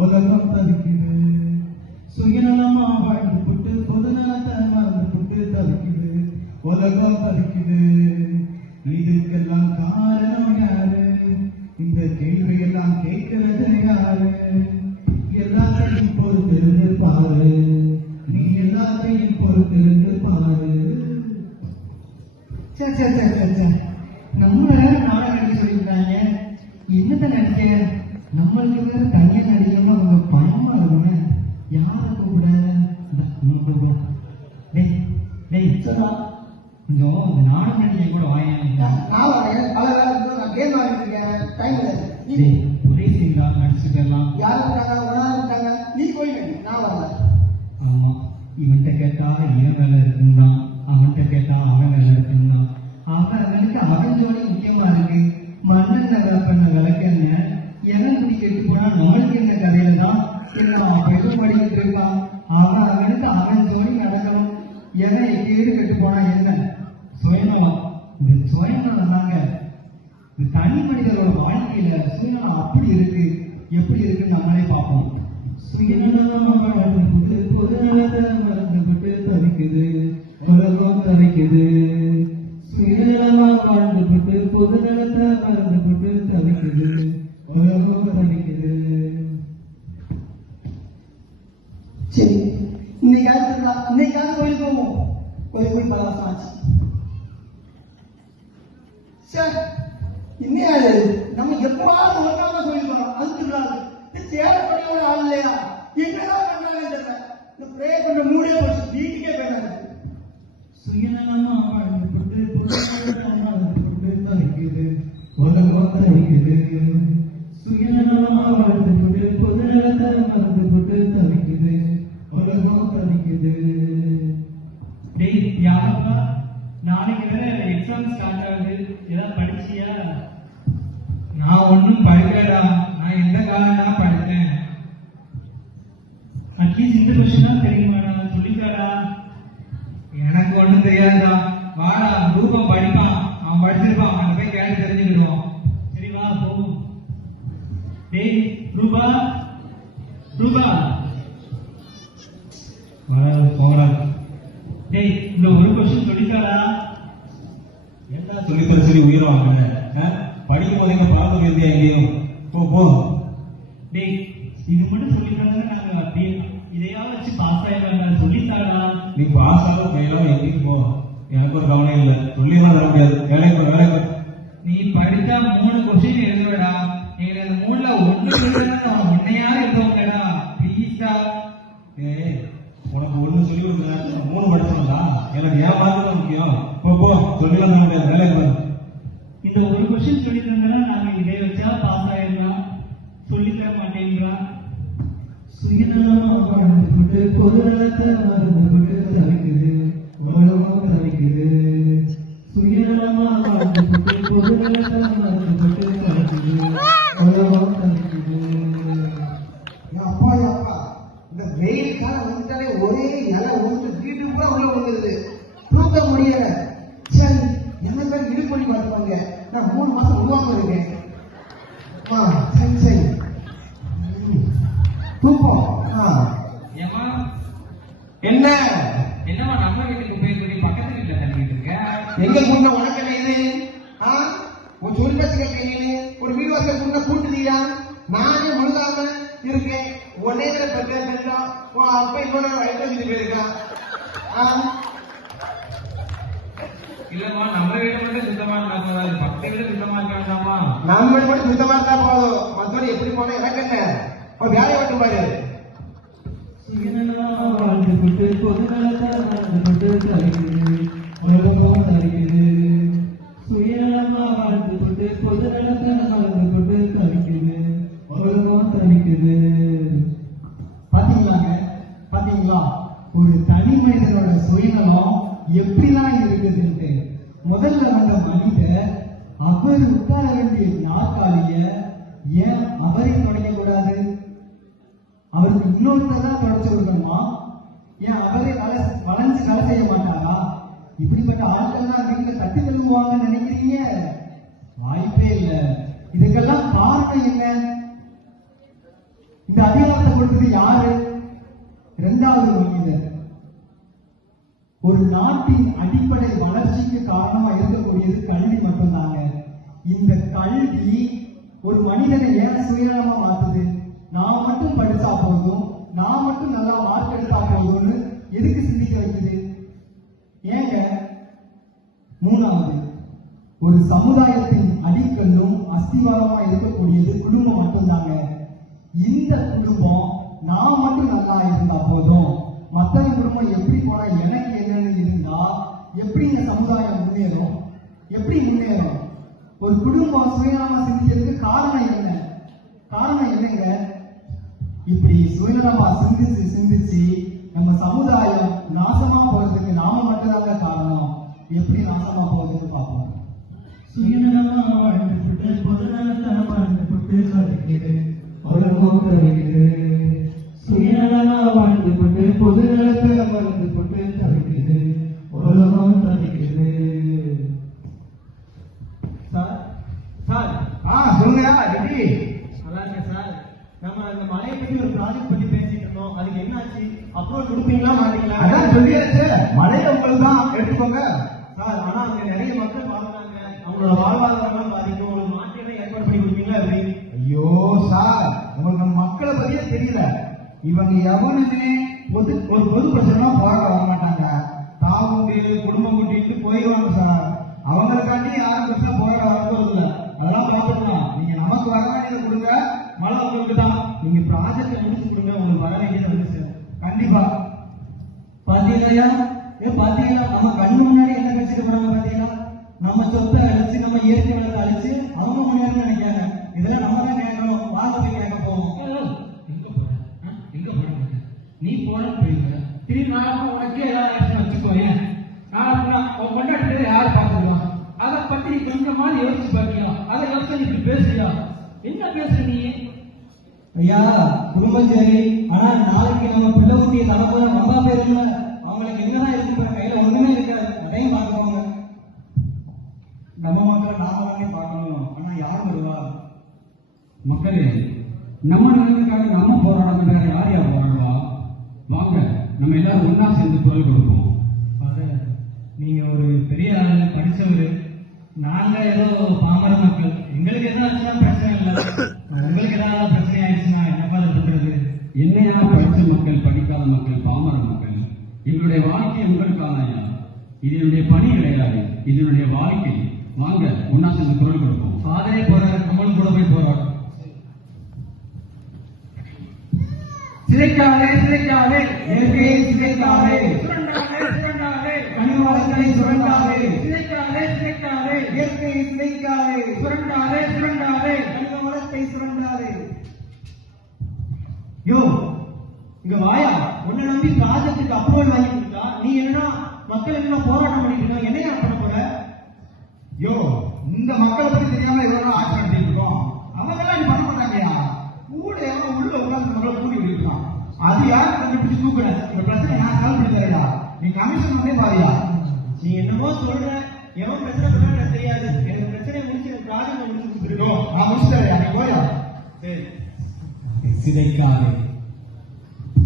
உலகம் தவிக்குது. சுயநலமா வாழ்ந்து புட்டு பொதுநலத்தை மறந்து புட்டு தவிக்குது. உலகம் தவிக்குது. இதுக்கெல்லாம் காரணம் யாரு? இந்த கேள்வி எல்லாம் கேட்கிறது யாரு? எல்லாத்தையும் பொறுத்திருந்து பாரு. நீ எல்லாத்தையும் பொறுத்திருந்து பாரு. நம்ம நாடகம் நடிக்க சொல்லியிருந்தாங்க. என்னத்தை நடிக்க? நம்மளுக்கு வேற தனியா நடிக்கணும்னா அவங்க பயமா இருக்குமே. யாரை கூப்பிட? கொஞ்சம் அந்த நாடகம் நடிக்க கூட உதவி செய்யா நடிச்சுக்கலாம். நீ போய் நான் வரல. ஆமா, இவன்கிட்ட கேட்டா இவன் வேலை இருக்குந்தான், அவன்கிட்ட கேட்டா அவன் வேலை இருக்குந்தான். அவனுக்கு அவன் ஜோடி முக்கியமா இருக்கு. மண்ணெண்ண வேப்பெண்ண விளக்கெண்ண எவன் குடி கெட்டு போனா நம்மளுக்கு இந்த கதையில தான் பெரும் படிக்கிட்டு இருக்கான். அவனுக்கு அவன் ஜோடி நடக்கணும். எவன் கேடு கெட்டு போனா என்ன? சுயநலம். இந்த சுயநலம் தாங்க இந்த தனி மனிதரோட வாழ்க்கையில சுயநலம் அப்படி இருக்கு. எப்படி இருக்குன்னு நம்மளே பார்ப்போம். சுயநலமா வாழ்ந்து புட்டு பொதுநலத்தை மறந்து புட்டு தவிக்குது. உலகம் தவிக்குது. சுயநலமா வாழ்ந்து புட்டு பொதுநலத்தை மறந்து புட்டு தவிக்குது. உலகம் தவிக்குது. சரி, இன்னைக்காவது கோயிலுக்கு போவோம். கோயிலுக்கு போய் பல வருஷம் ஆச்சு. சார், இன்னையாது நம்ம எப்பவாவது ஒருக்காம கோயிலுக்கு போறோம். அது திருவிழாது தேவைப்படியோட ஆள் இல்லையா? என்னதான் பண்ணாலே தெரியல. இந்த ப்ரே பண்ண மூடே போச்சு. வீட்டுக்கே போயிடாது. சுயநலமா வாழ்ந்து புட்டு பொதுநலத்தை மறந்து புட்டு தவிக்குது. உலகம் தவிக்குது. சுயநலமா வாழ்ந்து புட்டு பொதுநலத்தை மறந்து புட்டு தவிக்குது. உலகம் தவிக்குது. யாரப்பா, நாளைக்கு வேற எக்ஸாம் ஸ்டார்ட் ஆகுது. ஏதாவது படிச்சியா? நான் ஒன்னும் படிக்கலடா. நான் எந்த காலம் தான் படித்தேன். அட்லீஸ்ட் இந்த கொஸ்டினா தெரியுமாடா? சொல்லிக்காடா. எனக்கு ஒண்ணும் தெரியாதுடா. வாடா, ரூபம் படிப்பான். அவன் படிச்சிருப்பான். அவனை போய் கேட்டு தெரிஞ்சுக்கிடுவோம். சரி வா போவோம். டேய் ரூபா, ரூபா வராது போகடா. டேய் இந்த ஒரு கொஸ்டின் சொல்லிக்காடா. என்ன சொல்லித்தர சொல்லி உயிரை வாங்க. படிக்கும் போது எங்க பார்க்க வேண்டிய எங்கேயும் போ. டேய் இது மட்டும் சொல்லித்தாங்க. நாங்க அப்படியே இதையாவது வச்சு பாஸ் ஆயிடலாம். சொல்லித்தாடா. நீ பாஸ் ஆகும் மேலும் எங்கேயும் போ. எனக்கு ஒரு கவனம் இல்லை. சொல்லியெல்லாம் தர முடியாது. வேலைக்கு நீ படிச்சா 3 கொஸ்டின் எழுதுவடா. நீங்க அந்த 3ல உன்னையா எழுதுவாங்கடா. ப்ளீஸ்டா. உனக்கு ஒண்ணு சொல்லி கொடுக்குறேன். 3 படிச்சோம்டா. எனக்கு ஏன் மார்க் தான் முக்கியம். போ சொல்லியெல்லாம் தர முடியாது. வேலைக்கு இந்த ஒரு கொஸ்டின் சொல்லி தந்தா நாங்க இதை வச்சா பாஸ் ஆயிடலாம். சொல்லித்தர மாட்டேங்கிறா. சுயநலமா வாழ்ந்து புட்டு பொதுநலத்தை மறந்து புட்டு தவிக்குது. உலகம் தவிக்குது. சுயநலமா வாழ்ந்து புட்டு பொதுநலத்தை மறந்து புட்டு தவிக்குது. உலகம் தவிக்குது. அப்பா இந்த வெயில் காலம் வந்துட்டாலே ஒரே இலை ஒன்று வீட்டு கூட உள்ள வந்துருது. தூக்க முடியல. சரி, என்ன பேர் இடுப்படி பார்த்துப்பாங்க. நான் 3 மாசம் உருவாம இருக்கேன். சரி தூக்கம். ஏமா என்ன என்னமா நம்ம வீட்டுக்கு போய் சொல்லி பக்கத்து வீட்டுல தங்கிட்டு இருக்க? எங்க கூட்ட உனக்கு என்ன இது? ஒரு சொல்லி பச்சுக்க ஒரு வீடு வாசல் கூட்ட கூட்டுதீங்களா? நானே முழுதாம இருக்கேன். ஒன்னே பெற்றோம். அப்ப இன்னொரு வயிற்று வச்சுட்டு போயிருக்கான். இல்லம்மா, நம்ம வீடு மட்டும் சுத்தமா இருந்தா பக்கத்து வீடு சுத்தமா இருக்காண்டாமா? நம்ம வீடு மட்டும் சுத்தமா இருந்தா போதும். மத்தோட எப்படி போனா எனக்கு என்ன? வேலையை மட்டும் பாரு. சுயநலமா வாழ்ந்து புட்டு பொதுநலத்தை மறந்து புட்டு தவிக்குது. உலகம் தவிக்குது. சுயநலமா வாழ்ந்து புட்டு பொதுநலத்தை மறந்து புட்டு தவிக்குது. உலகம் தவிக்குது. பாத்தீங்களா ஒரு தனி மனிதனோட சுயநலம் எப்படிலாம் இருக்குதுன்ட்டு. முதல்ல வந்த மனிதர் அவர் உட்கார வேண்டிய நாற்காலிய ஏன் அவரை தொடங்க கூடாது? அவருக்கு இன்னொருத்தர் தான் தொடச்சு கொடுக்கணுமா? ஏன் அவரே வளைஞ்சு வேலை செய்ய மாட்டாரா? இப்படிப்பட்ட ஆட்கள்லாம் வீட்டுல தட்டி தள்ளுவாங்கன்னு நினைக்கிறீங்க? வாய்ப்பே இல்லை. இதுக்கெல்லாம் காரணம் என்ன? இந்த அதிகாரத்தை கொடுத்தது யாரு? இரண்டாவது மனிதர். ஒரு நாட்டின் அடிப்படை வளர்ச்சிக்கு காரணமா இருக்கக்கூடியது கல்வி மட்டும்தாங்க. இந்த கல்வி ஒரு மனிதனை ஏன் சுயநலமா மாத்துது? நான் மட்டும் படிச்சா போதும், நான் மட்டும் நல்லா மார்க் எடுத்தா போதும்னு எதுக்கு சிந்திக்க வைக்குது? ஏங்க? மூணாவது, ஒரு சமுதாயத்தின் அடிக்கல்லும் அஸ்திவாரமா இருக்கக்கூடியது குடும்பம் மட்டும்தாங்க. இந்த குடும்பம் நான் மட்டும் நல்லா இருந்தா போதும், மற்ற குடும்பம் எப்படி போனா எனக்கு என்னன்னு இருந்தா எப்படி இந்த சமுதாயம் முன்னேறும்? எப்படி முன்னேறும்? ஒரு குடும்பம் சுயநலமா சிந்திக்கிறதுக்கு காரணம் என்ன? காரணம் என்னங்க? இப்படி சுயநலமா சிந்திச்சு நம்ம சமுதாயம் நாசமா போறதுக்கு நாம மட்டும்தாங்க காரணம். எப்படி நாசமா போறதுக்கு பார்ப்போம். சுயநலமா வாழ்ந்துட்டு பொதுநலத்தை வாழ்ந்துட்டு சாதிக்குது உலகம் தருகிறது. சுயநலமா வாழ்ந்துட்டு பொதுநலத்தை வாழ்ந்துட்டு சாதிக்குது உலகம் தருகிறது. சார் சார் சொல்லுங்கயா ரெடி. அதாங்க சார், நம்ம அந்த மலையை பத்தி ஒரு ப்ராஜெக்ட் பத்தி பேசிட்டு இருந்தோம். அதுக்கு என்னாச்சு? அப்ரூவல் கொடுப்பீங்களா மாட்டீங்களா? அதான் சொல்லியாச்சு, மழையை உங்களுக்கு தான் எடுத்துக்கோங்க சார். ஆனா அங்க நிறைய மக்கள் வாழ்றாங்க, அவங்களோட வாழ்வாதாரம் பாதிக்கும். ஒரு மாற்றத்தை ஏற்பாடு பண்ணி கொடுப்பீங்களா எப்படி? ஐயோ சார், உங்களுக்கு நம்ம மக்களை பத்தியே தெரியல. இவங்க எவனுமே ஒரு பொது பிரச்சனை போராட வர மாட்டாங்க. தாவுண்டு குடும்பம் குட்டிட்டு போயிடுவாங்க சார். அவங்களுக்காண்டி யாரும் பிரச்சனை போராட வரப்போறது இல்லை. அதெல்லாம் பார்த்துக்கலாம். நீங்க நமக்கு வர வேண்டியதை கொடுங்க, மழை உங்களுக்கு தான். நீங்க ப்ராஜெக்டை முடிச்சு கொடுங்க, உங்களுக்கு வர வேண்டியது வந்து சார். கண்டிப்பா. பாத்தீங்களா? பாத்தீங்களா? நம்ம கண்ணு முன்னாடி என்ன பேசிட்டு போறாங்க பாத்தீங்களா? நம்ம சொத்தை அழிச்சு, நம்ம இயற்கை வளத்தை அழிச்சு அவங்க முன்னேறணும்னு நினைக்கிறாங்க. இதெல்லாம் நம்ம தான் கேட்கணும். வாங்க போய் கேட்க போவோம். எங்க போற நீ போன போயிருக்க. திரும்பி நாளைக்கு உனக்கே ஏதாவது ஆக்ஷன் வச்சுக்கோயேன். நாளைக்கு உன் கொண்டாடி யாரு பாத்துக்கலாம்? அதை பத்தி நீ கொஞ்சமாவது யோசிச்சு பாக்கியா? அதை யோசிச்சு நீ இப்படி பேசுறியா? என்ன பேசுற நீ? ஐயா, குடும்பம் சரி, ஆனா நாளைக்கு நம்ம பிள்ளை குட்டியை தலைமுறை வந்தா பேருல அவங்களுக்கு என்னதான் இருக்கு? கையில ஒண்ணுமே இருக்காது. அதையும் பார்த்துக்கோங்க. நம்ம மக்களை நாம தானே பார்க்கணும். ஆனா யார் வருவா? மக்களே, நம்ம நிலைமைக்காக நம்ம போராடாம வேற யார் யார் போராடுவா? வாங்க, நம்ம எல்லாரும் ஒன்னா சேர்ந்து குரல் கொடுப்போம். நீங்க ஒரு பெரிய ஆளு, படிச்சவரு. நாங்க ஏதோ பாமர மக்கள். எங்களுக்கு எதாவது ஆச்சுன்னா பிரச்சனை இல்லை. உங்களுக்கு ஏதாவது பிரச்சனை ஆயிடுச்சுன்னா என்னப்பா அதை பண்றது? என்னையா படிச்ச மக்கள், படிக்காத மக்கள், பாமர மக்கள், எங்களுடைய வாழ்க்கை உங்களுக்கான ஐயா. இது என்னுடைய பணி கிடையாது, இது என்னுடைய வாழ்க்கை. வாங்க, ஒன்னா சேர்ந்து குரல் கொடுப்போம். ஃபாதரே போறாரு, நம்மளும் கூட போய் போறோம். சிதைக்காதே சிதைக்காதே, இயற்கையை சிதைக்காதே, சுரண்டாதே சுரண்டாதே, கனிமவளங்களை சுரண்டாதே, சிதைக்காதே சிதைக்காதே, இயற்கையை சிதைக்காதே, சுரண்டாதே சுரண்டாதே, கனிமவளத்தை சுரண்டாதே. யோ, இங்க வாயா. உன்னை நம்பி ப்ராஜெக்டுக்கு அப்ரூவல் வாங்கி கொடுத்தா நீ என்னன்னா மக்கள் என்ன போராட்டம் பண்ணிட்டு இருக்காங்க? என்னையா பண்ண போற? யோ, இந்த மக்களை பத்தி தெரியாம எவ்வளவு ஆட்சி நடத்திட்டு இருக்கோம். அவங்க எல்லாம் நீ பண்ண மாட்டாங்கயா. கூட எவன் உள்ள உட்கார்ந்து மக்களை கூட்டி விட்டுருக்கான். அது யாரும் கண்டுபிடிச்சு தூக்குறேன். இந்த பிரச்சனை நான் சால்வ் பண்ணி தரையா. நீ கமிஷன் வந்தே பாரியா. நீ என்னமோ சொல்ற, எவன் பிரச்சனை பண்ண எனக்கு தெரியாது. எனக்கு பிரச்சனை முடிச்சு எனக்கு ப்ராஜெக்ட் முடிச்சு கொடுத்துருக்கோம். நான் முடிச்சு தரையா, நீ போயா. சரி. சிதைக்காதே,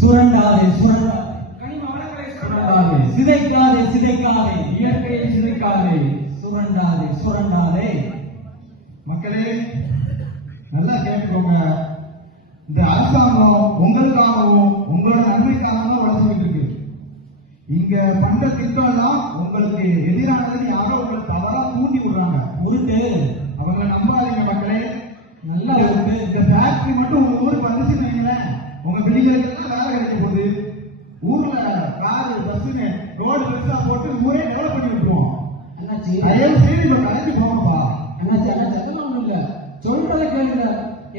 சுரண்டாதே சுரண்டாதே, கனிம வளங்களை சுரண்டாதே, சிதைக்காதே சிதைக்காதே, இயற்கையை சிதைக்காதே, சுரண்டாதே சுரண்டாதே. மக்களே நல்லா கேட்டுக்கோங்க. இந்த அரசாங்கம் உங்களுக்காகவும் உங்களோட நன்மைக்காகவும் உழைச்சிட்டு இருக்கு. இங்க பண்ற திட்டம் எல்லாம் உங்களுக்கு எதிரானதுன்னு யாரோ உங்களுக்கு தவறா தூண்டி விடுறாங்க. உருட்டு, அவங்களை நம்பாதீங்க மக்களே. நல்லா உருட்டு. இந்த ஃபேக்டரி மட்டும் உங்க ஊருக்கு வந்துச்சுன்னு வைங்களேன், உங்க பிள்ளைகளுக்கு எல்லாம் வேலை கிடைக்க போகுது. ஊர்ல காரு பஸ்ஸுன்னு ரோடு பெருசா போட்டு ஊரே டெவலப் பண்ணி விட்டுருவோம். என்னாச்சு? தயவு செய்து இப்ப கலைஞ்சு போங்கப்பா. என்னாச்சு? அதெல்லாம் ஒண்ணும் இல்ல, சொல்றத கேளுங்க.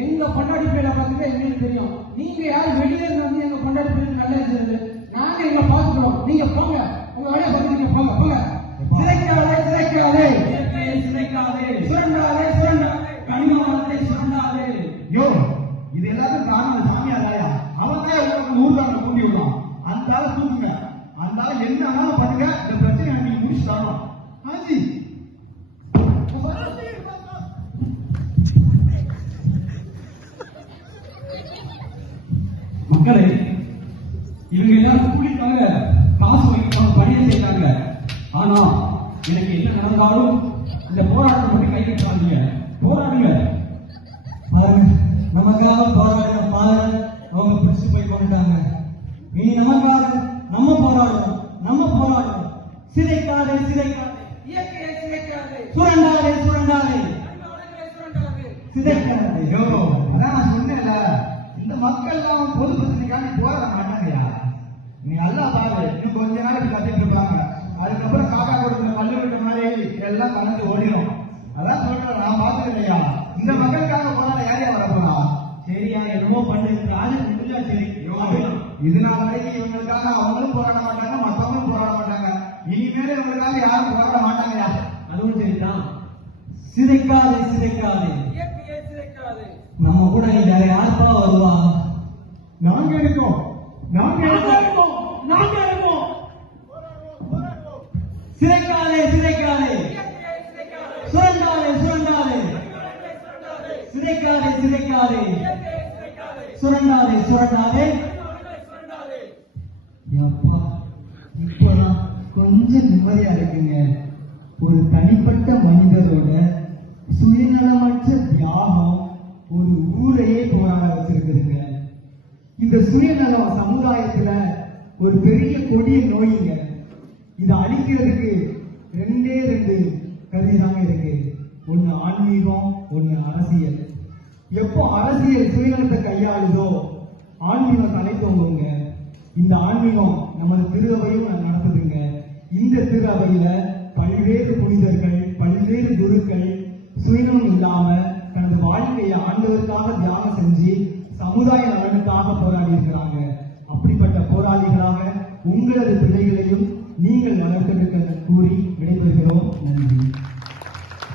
எங்க பொண்டாடி பிள்ளை பார்த்துட்டு எங்களுக்கு தெரியும். நீங்க யாரும் வெளியே வந்து எங்க பொண்டாடி பிள்ளைக்கு நல்லா இருந்தது. நாங்க எங்களை பார்த்துக்கிறோம். நீங்க போங்க, உங்க வேலையை பார்த்துட்டு போங்க போங்க. சிதைக்காதே சிதைக்காதே, இயற்கையை சிதைக்காதே, சுரண்டாதே சுரண்டாதே, கனிம வளத்தை சுரண்டாதே. யோ, இது எல்லாத்துக்கும் காரணம் சாமியாராயா. அவன் தான் உங்களுக்கு ஊர்காரனை கூட்டி விடுவான். அந்த ஆளை தூக்குங்க. அந்த ஆளை என்ன ஆனாலும் பண்ணுங்க. இந்த பிரச்சனை நீங்க முடிச்சு தரணும். ஆஜி மக்களே, இவங்க எல்லாரும் கூலிக்காக காசு வாங்கிட்டாங்க, பணியை செய்யறாங்க. ஆனா எனக்கு என்ன நடந்தாலும் இந்த போராட்டம் மட்டும் கை கட்டாதீங்க, போராடுங்க. பாருங்க, நமக்காக போராடுற பாரு அவங்க பிடிச்சு போய் கொண்டுட்டாங்க. நீ நமக்காக நம்ம போராடுறோம், நம்ம போராடுறோம். சிதைக்காதே சிதைக்காதே, இயற்கையை சிதைக்காதே, சுரண்டாதே சுரண்டாதே, மனிதர்களை சுரண்டாதே. சிதைக்காதே. ஐயோ, அதான் நான் சொன்னேன்ல, இந்த மக்கள் எல்லாம் பொது பிரச்சனைக்காண்டி போராட மாட்டாங்கயா. நீ நல்லா பாரு, இன்னும் கொஞ்ச நாள் இப்படி கத்திட்டு இருப்பாங்க. அதுக்கப்புறம் காக்கா கொடுக்குற பல்லு விட்ட மாதிரி எல்லாம் கலந்து ஓடிடும். அதான் சொல்றேன், நான் பாத்துக்கிறேன்யா. இந்த மக்களுக்காக போராட யாரையா வர போறா? சரியா, என்னமோ பண்ணு, ப்ராஜெக்ட் முடிஞ்சா சரி. இது நாள் வரைக்கும் இவங்களுக்காக அவங்களும் போராட மாட்டாங்க, மற்றவங்களும் போராட மாட்டாங்க. இனிமேல இவங்களுக்காக யாரும் போராட மாட்டாங்கயா. அதுவும் சரிதான். சிதைக்காதே சிதைக்காதே, இயற்கையை சிதைக்காதே. நம்ம கூட நீ வேற யாருப்பா வருவா? நாங்க இருக்கோம், நாங்க இருக்கோம். நாங்க இருக்கோம். சிதைக்காதே சிதைக்காதே, இயற்கையை சிதைக்காதே, சுரண்டாதே சுரண்டாதே, மனிதர்களை சுரண்டாதே, சிதைக்காதே சிதைக்காதே, இயற்கையை சிதைக்காதே, சுரண்டாதே சுரண்டாதே. மனிதர்களை சுரண்டாதே. அப்பா, இப்பதான் கொஞ்சம் நிம்மதியா இருக்குங்க. ஒரு தனிப்பட்ட மனிதரோட சுயநலமற்ற தியாகம் ஒரு ஊரையே போராட வச்சிருக்குதுங்க. இந்த சுயநலம் சமுதாயத்துல ஒரு பெரிய கொடிய நோய்ங்க. இதை அழிக்கிறதுக்கு ரெண்டே ரெண்டு கருவிதாங்க இருக்கு. ஒண்ணு ஆன்மீகம், ஒண்ணு அரசியல். எப்போ அரசியல் சுயநலத்தை கையாளுதோ ஆன்மீகம் தலை தோங்குங்க. இந்த ஆன்மீகம் நமது திரு அவையும் நடத்துதுங்க. இந்த திரு அவையில பல்வேறு புனிதர்கள், பல்வேறு குருக்கள் சுயநலம் இல்லாம தனது வாழ்க்கையை ஆண்டவருக்காக தியாகம் செஞ்சு சமுதாய நலனுக்காக போராடி இருக்கிறாங்க. அப்படிப்பட்ட போராளிகளாக உங்களது பிள்ளைகளையும் நீங்கள் வளர்த்தெடுக்க கூறி